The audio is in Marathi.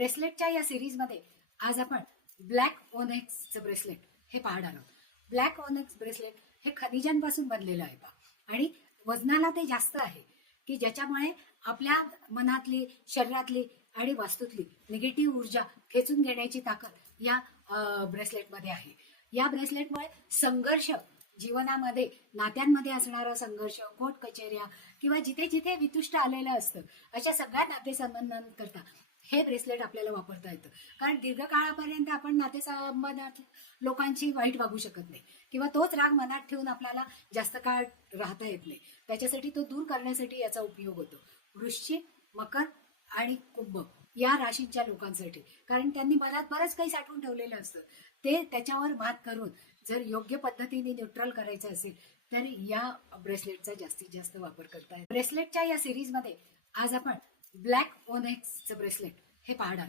ब्रेसलेटच्या या सिरीजमध्ये आज आपण ब्लॅक ओनेक्सचं ब्रेसलेट हे पाहणार आहोत. ब्लॅक ओनेक्स ब्रेसलेट हे खनिजांपासून बनलेलं आहे आणि वजनाला ते जास्त आहे की ज्याच्यामुळे आपल्या मनातली, शरीरातली आणि वास्तूतली निगेटिव्ह ऊर्जा खेचून घेण्याची ताकद या ब्रेसलेटमध्ये आहे. या ब्रेसलेटमुळे संघर्ष जीवनामध्ये, नात्यांमध्ये असणारा संघर्ष, कोर्ट कचेऱ्या किंवा जिथे जिथे वितुष्ट आलेलं असतं अशा सगळ्या नातेसंबंधांकरता हे ब्रेसलेट आपल्याला वापरता येतं. कारण दीर्घकाळापर्यंत आपण नातेसंबंधात लोकांची वाईट वागू शकत नाही किंवा तोच राग मनात ठेवून आपल्याला जास्त काळ राहता येत नाही. त्याच्यासाठी तो दूर करण्यासाठी याचा उपयोग होतो. वृश्चिक, मकर आणि कुंभ या राशींच्या लोकांसाठी, कारण त्यांनी मनात बरंच काही साठवून ठेवलेलं असतं. ते त्याच्यावर मात करून जर योग्य पद्धतीने न्यूट्रल करायचं असेल तर या ब्रेसलेटचा जास्तीत जास्त वापर करता येतो. ब्रेसलेटच्या या सिरीजमध्ये आज आपण ब्लॅक ओनेक्सचं ब्रेसलेट हे पाहणार आहोत.